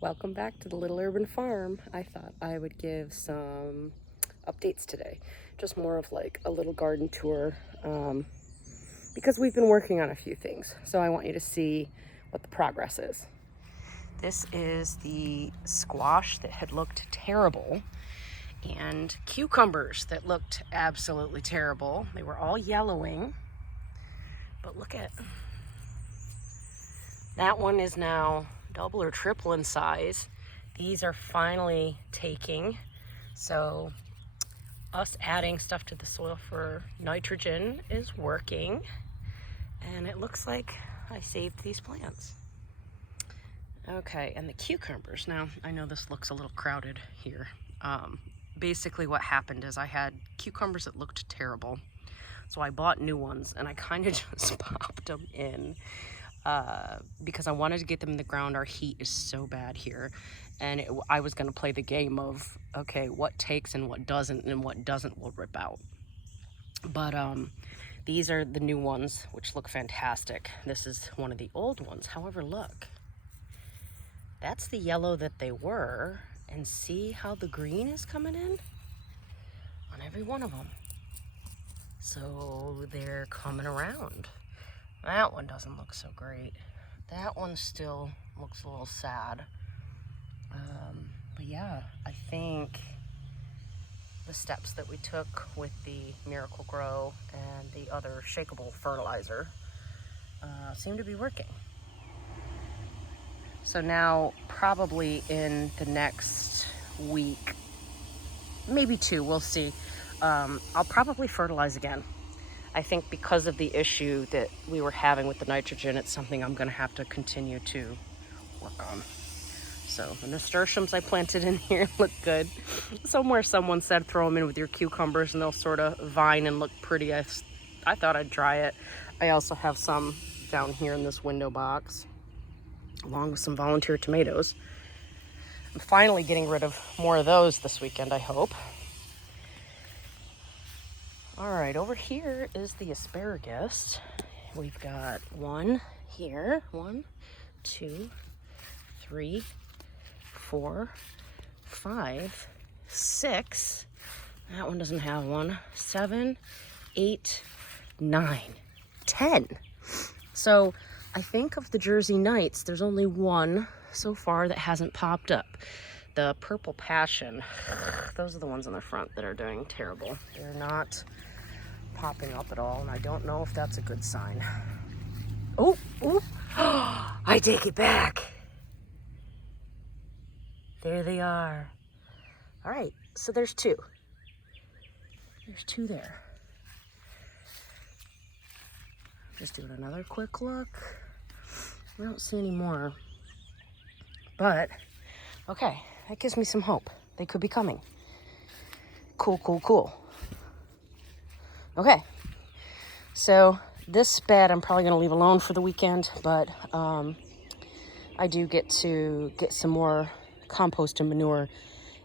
Welcome back to the Little Urban Farm. I thought I would give some updates today. Just more of like a little garden tour because we've been working on a few things. So I want you to see what the progress is. This is the squash that had looked terrible and cucumbers that looked absolutely terrible. They were all yellowing, but look at that one is now double or triple in size. These are finally taking. So us adding stuff to the soil for nitrogen is working. And it looks like I saved these plants. Okay, and the cucumbers. Now, I know this looks a little crowded here. Basically what happened is I had cucumbers that looked terrible. So I bought new ones and I kind of just popped them in. Because I wanted to get them in the ground. Our heat is so bad here, and I was going to play the game of, okay, what takes and what doesn't, and what doesn't will rip out. But these are the new ones, which look fantastic. This is one of the old ones. However, look, that's the yellow that they were, and see how the green is coming in on every one of them. So they're coming around. That one doesn't look so great. That one still looks a little sad. But yeah, I think the steps that we took with the Miracle Grow and the other shakeable fertilizer seem to be working. So now, probably in the next week, maybe two, we'll see, I'll probably fertilize again. I think because of the issue that we were having with the nitrogen, it's something I'm going to have to continue to work on. So the nasturtiums I planted in here look good. Somewhere someone said throw them in with your cucumbers and they'll sort of vine and look pretty. I thought I'd try it. I also have some down here in this window box, along with some volunteer tomatoes. I'm finally getting rid of more of those this weekend, I hope. All right, over here is the asparagus. We've got one here, 1, 2, 3, 4, 5, 6. That one doesn't have one. 7, 8, 9, 10. So I think of the Jersey Knights, there's only one so far that hasn't popped up. The Purple Passion, those are the ones on the front that are doing terrible. They're not popping up at all, and I don't know if that's a good sign. Oh, I take it back. There they are. All right, so there's two. There's two there. Just doing another quick look. I don't see any more. But, okay, that gives me some hope. They could be coming. Cool. Okay, so this bed I'm probably going to leave alone for the weekend, but I do get to get some more compost and manure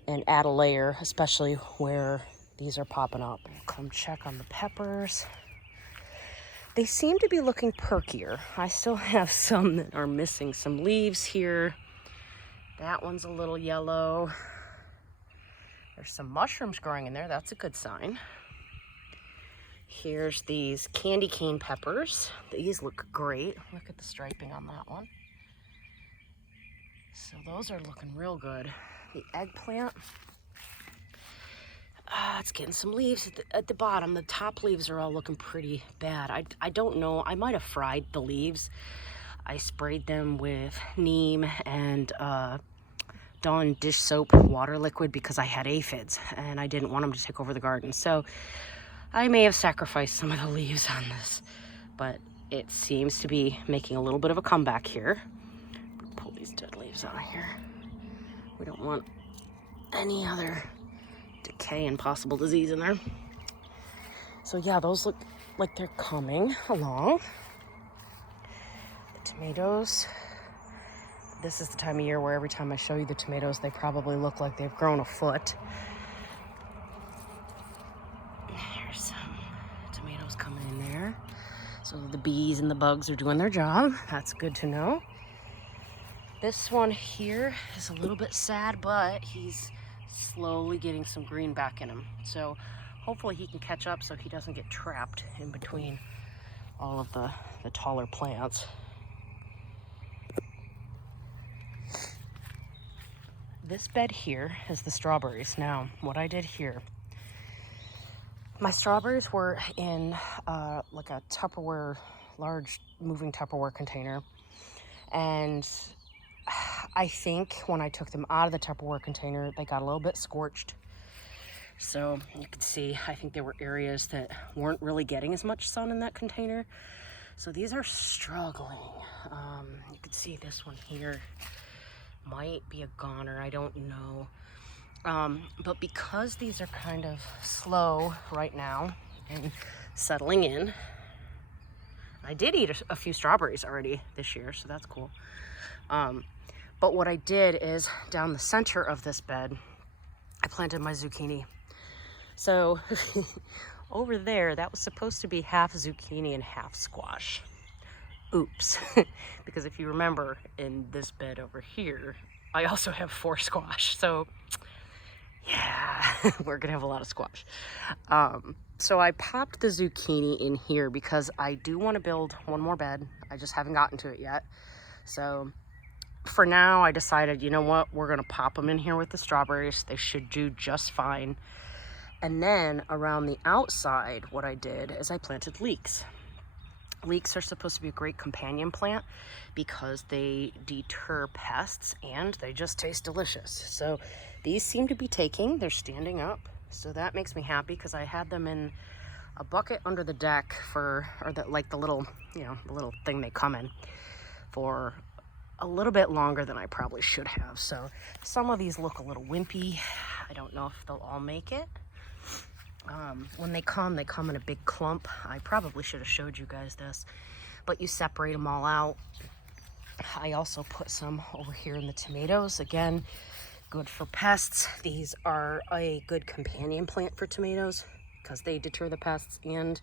and add a layer, especially where these are popping up. Come check on the peppers. They seem to be looking perkier. I still have some that are missing some leaves here. That one's a little yellow. There's some mushrooms growing in there. That's a good sign. Here's these candy cane peppers. These look great. Look at the striping on that one. So those are looking real good. The eggplant, it's getting some leaves at the bottom. The top leaves are all looking pretty bad. I don't know. I might have fried the leaves. I sprayed them with neem and Dawn dish soap water liquid because I had aphids and I didn't want them to take over the garden. So I may have sacrificed some of the leaves on this, but it seems to be making a little bit of a comeback here. Pull these dead leaves out of here. We don't want any other decay and possible disease in there. So yeah, those look like they're coming along. The tomatoes. This is the time of year where every time I show you the tomatoes, they probably look like they've grown a foot. There's some tomatoes coming in there. So the bees and the bugs are doing their job. That's good to know. This one here is a little bit sad, but he's slowly getting some green back in him. So hopefully he can catch up so he doesn't get trapped in between all of the taller plants. This bed here is the strawberries. Now, what I did here, my strawberries were in like a Tupperware, large moving Tupperware container. And I think when I took them out of the Tupperware container, they got a little bit scorched. So you can see, I think there were areas that weren't really getting as much sun in that container. So these are struggling. You can see this one here might be a goner, I don't know. But because these are kind of slow right now and settling in, I did eat a few strawberries already this year, so that's cool. But what I did is down the center of this bed, I planted my zucchini. So over there, that was supposed to be half zucchini and half squash. Oops. Because if you remember, in this bed over here, I also have 4 squash. So yeah, we're gonna have a lot of squash. So I popped the zucchini in here because I do want to build one more bed. I just haven't gotten to it yet. So for now, I decided, you know what, we're gonna pop them in here with the strawberries. They should do just fine. And then around the outside, what I did is I planted leeks. Leeks are supposed to be a great companion plant because they deter pests and they just taste delicious. So these seem to be taking, they're standing up. So that makes me happy because I had them in a bucket under the deck for, or the little, you know, the little thing they come in, for a little bit longer than I probably should have. So some of these look a little wimpy. I don't know if they'll all make it. When they come in a big clump. I probably should have showed you guys this, but you separate them all out. I also put some over here in the tomatoes. Again, good for pests. These are a good companion plant for tomatoes because they deter the pests and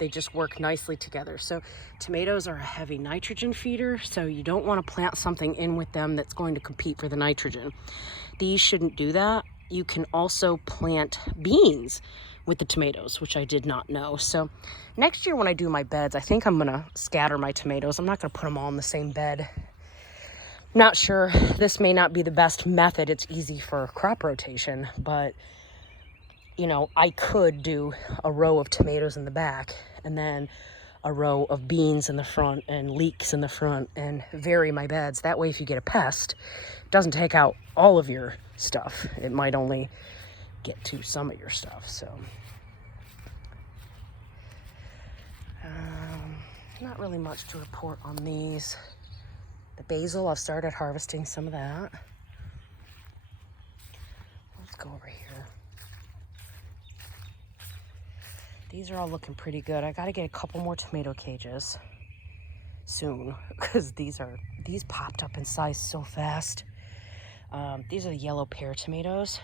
they just work nicely together. So tomatoes are a heavy nitrogen feeder, so you don't want to plant something in with them that's going to compete for the nitrogen. These shouldn't do that. You can also plant beans with the tomatoes, which I did not know. So next year when I do my beds, I think I'm gonna scatter my tomatoes. I'm not gonna put them all in the same bed. Not sure, this may not be the best method. It's easy for crop rotation, but you know, I could do a row of tomatoes in the back and then a row of beans in the front and leeks in the front and vary my beds. That way, if you get a pest, it doesn't take out all of your stuff. It might only get to some of your stuff. So not really much to report on these. The basil, I've started harvesting some of that. Let's go over here. These are all looking pretty good. I got to get a couple more tomato cages soon because these popped up in size so fast. These are the yellow pear tomatoes.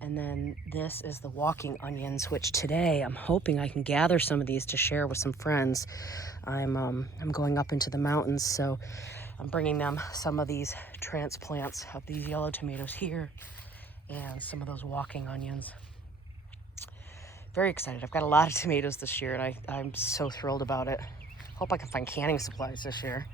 And then this is the walking onions, which today I'm hoping I can gather some of these to share with some friends. I'm going up into the mountains, so I'm bringing them some of these transplants of these yellow tomatoes here and some of those walking onions. Very excited. I've got a lot of tomatoes this year, and I'm so thrilled about it. Hope I can find canning supplies this year.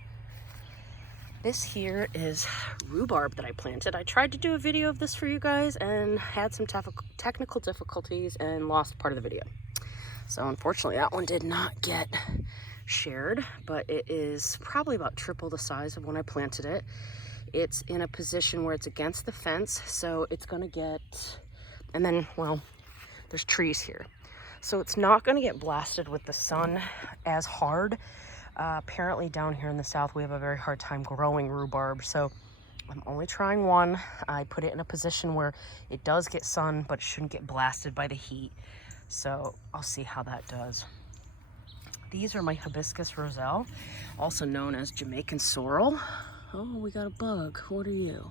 This here is rhubarb that I planted. I tried to do a video of this for you guys and had some technical difficulties and lost part of the video. So unfortunately that one did not get shared, but it is probably about triple the size of when I planted it. It's in a position where it's against the fence, so it's gonna get, and then, well, there's trees here. So it's not gonna get blasted with the sun as hard. Apparently down here in the south, we have a very hard time growing rhubarb. So I'm only trying one. I put it in a position where it does get sun, but it shouldn't get blasted by the heat. So I'll see how that does. These are my Hibiscus roselle, also known as Jamaican sorrel. Oh, we got a bug. What are you?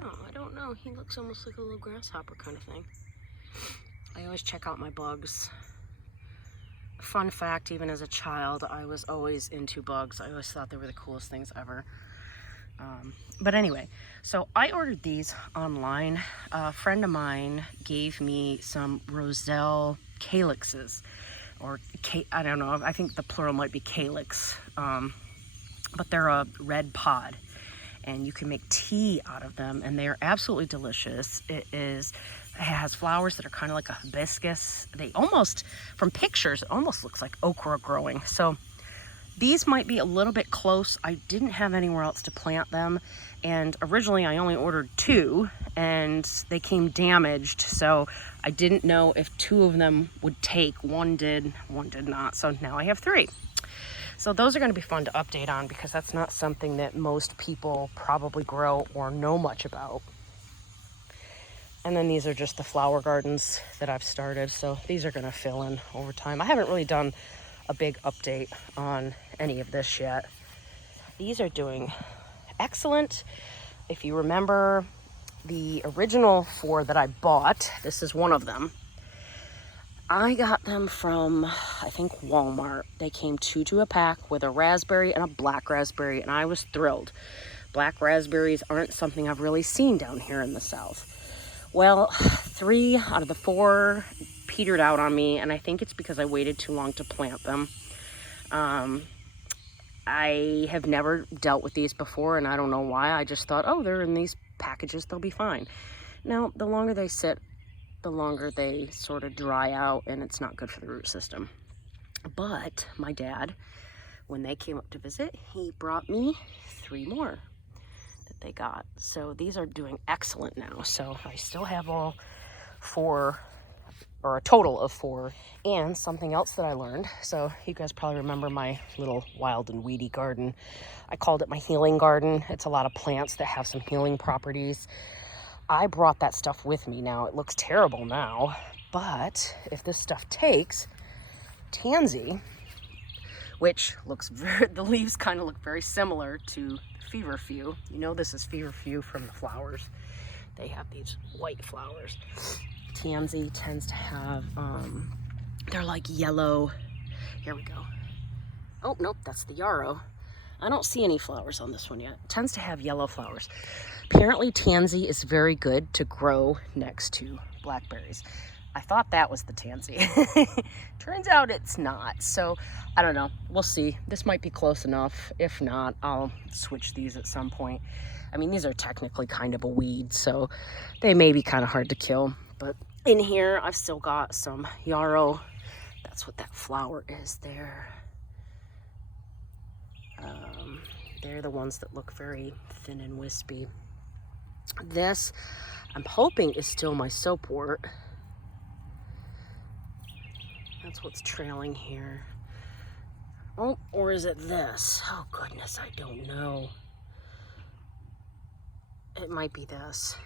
Oh, I don't know. He looks almost like a little grasshopper kind of thing. I always check out my bugs fun fact, even as a child, I was always into bugs. I always thought they were the coolest things ever. But anyway, so I ordered these online. A friend of mine gave me some Roselle calyxes, or I don't know, I think the plural might be calyx, but they're a red pod, and you can make tea out of them, and they are absolutely delicious. It has flowers that are kind of like a hibiscus. They almost, from pictures, it almost looks like okra growing. So these might be a little bit close. I didn't have anywhere else to plant them, and originally I only ordered 2, and they came damaged, so I didn't know if 2 of them would take. One did not, so now I have 3. So those are going to be fun to update on, because that's not something that most people probably grow or know much about. And then these are just the flower gardens that I've started, so these are going to fill in over time. I haven't really done a big update on any of this yet. These are doing excellent. If you remember the original 4 that I bought, this is one of them. I got them from, I think, Walmart. They came 2 to a pack with a raspberry and a black raspberry, and I was thrilled. Black raspberries aren't something I've really seen down here in the South. Well, 3 out of the 4 petered out on me, and I think it's because I waited too long to plant them. I have never dealt with these before, and I don't know why. I just thought, oh, they're in these packages, they'll be fine. Now, the longer they sit, the longer they sort of dry out, and it's not good for the root system. But my dad, when they came up to visit, he brought me 3 more that they got. So these are doing excellent now. So I still have all 4, or a total of 4. And something else that I learned, so you guys probably remember my little wild and weedy garden. I called it my healing garden. It's a lot of plants that have some healing properties. I brought that stuff with me. Now, it looks terrible now, but if this stuff takes, tansy, which looks the leaves kind of look very similar to feverfew. You know this is feverfew from the flowers. They have these white flowers. Tansy tends to have, they're like yellow. Here we go. Oh, nope, that's the yarrow. I don't see any flowers on this one yet. It tends to have yellow flowers. Apparently tansy is very good to grow next to blackberries. I thought that was the tansy. Turns out it's not. So I don't know. We'll see. This might be close enough. If not, I'll switch these at some point. I mean, these are technically kind of a weed, so they may be kind of hard to kill. But in here, I've still got some yarrow. That's what that flower is there. They're the ones that look very thin and wispy. This, I'm hoping, is still my soapwort. That's what's trailing here. Oh, or is it this? Oh, goodness, I don't know. It might be this.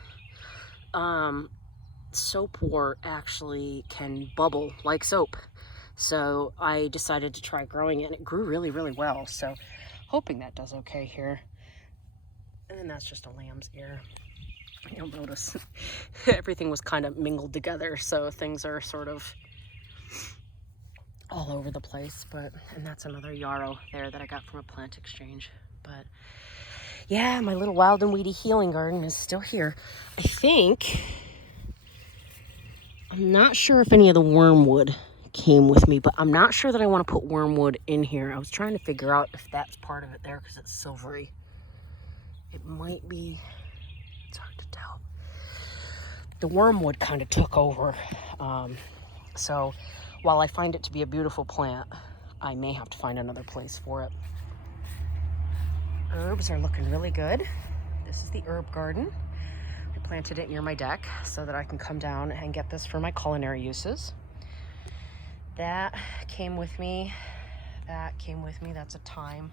Soapwort actually can bubble like soap. So I decided to try growing it, and it grew really, really well. So hoping that does okay here. And then that's just a lamb's ear. You'll notice everything was kind of mingled together, so things are sort of all over the place. And that's another yarrow there that I got from a plant exchange. But yeah, my little wild and weedy healing garden is still here. I think, I'm not sure if any of the wormwood came with me, but I'm not sure that I want to put wormwood in here. I was trying to figure out if that's part of it there because it's silvery. It might be, it's hard to tell. The wormwood kind of took over. So while I find it to be a beautiful plant, I may have to find another place for it. Herbs are looking really good. This is the herb garden. I planted it near my deck so that I can come down and get this for my culinary uses. That came with me. That came with me. That's a thyme.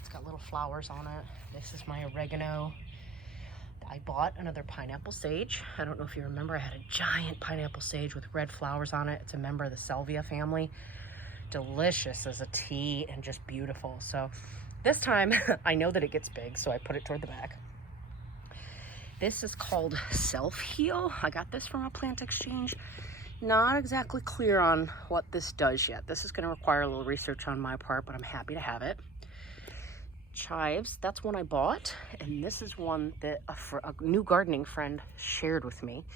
It's got little flowers on it. This is my oregano. I bought another pineapple sage. I don't know if you remember, I had a giant pineapple sage with red flowers on it. It's a member of the salvia family. Delicious as a tea and just beautiful. So this time, I know that it gets big, so I put it toward the back. This is called Self Heal. I got this from a plant exchange. Not exactly clear on what this does yet. This is going to require a little research on my part, but I'm happy to have it. Chives, that's one I bought, and this is one that a new gardening friend shared with me.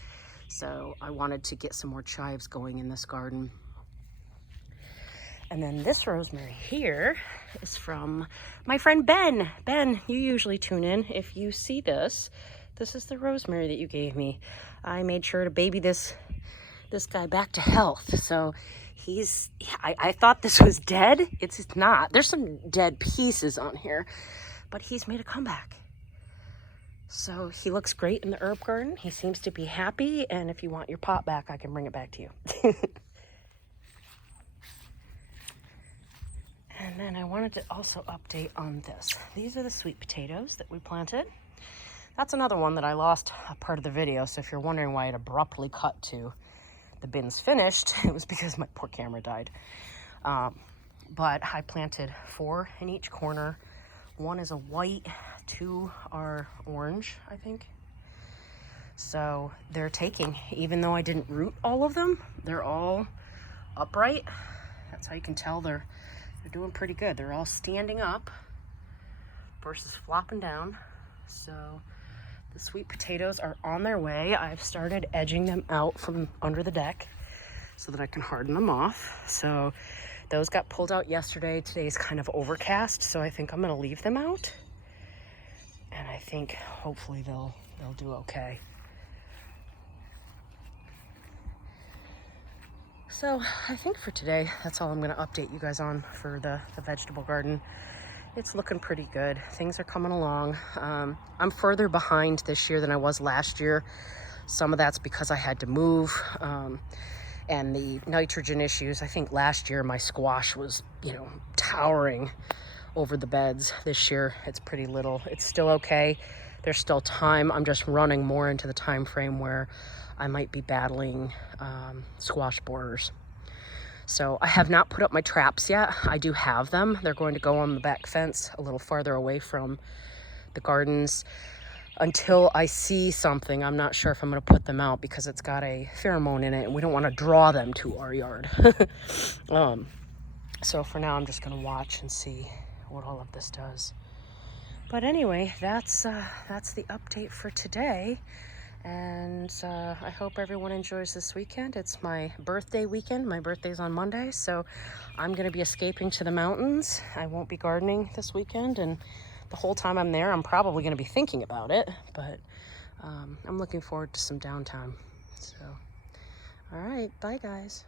So I wanted to get some more chives going in this garden. And then this rosemary here is from my friend Ben. Ben, you usually tune in. If you see this, this is the rosemary that you gave me. I made sure to baby this guy back to health. So I thought this was dead. It's not. There's some dead pieces on here, but he's made a comeback. So he looks great in the herb garden. He seems to be happy. And if you want your pot back, I can bring it back to you. And then I wanted to also update on this. These are the sweet potatoes that we planted. That's another one that I lost a part of the video. So if you're wondering why it abruptly cut to the bin's finished, it was because my poor camera died. But I planted 4 in each corner. 1 is a white, 2 are orange, I think. So they're taking, even though I didn't root all of them, they're all upright. That's how you can tell they're doing pretty good. They're all standing up versus flopping down. So the sweet potatoes are on their way. I've started edging them out from under the deck so that I can harden them off. So those got pulled out yesterday. Today's kind of overcast, so I think I'm gonna leave them out. And I think hopefully they'll do okay. So I think for today, that's all I'm gonna update you guys on for the vegetable garden. It's looking pretty good. Things are coming along. I'm further behind this year than I was last year. Some of that's because I had to move and the nitrogen issues. I think last year my squash was, towering over the beds. This year it's pretty little. It's still okay. There's still time. I'm just running more into the time frame where I might be battling squash borers. So I have not put up my traps yet. I do have them. They're going to go on the back fence a little farther away from the gardens. Until I see something, I'm not sure if I'm going to put them out because it's got a pheromone in it and we don't want to draw them to our yard. So for now, I'm just going to watch and see what all of this does. But anyway, that's the update for today. And I hope everyone enjoys this weekend. It's my birthday weekend. My birthday's on Monday, so I'm going to be escaping to the mountains. I won't be gardening this weekend, and the whole time I'm there, I'm probably going to be thinking about it, but I'm looking forward to some downtime. So, all right, bye guys.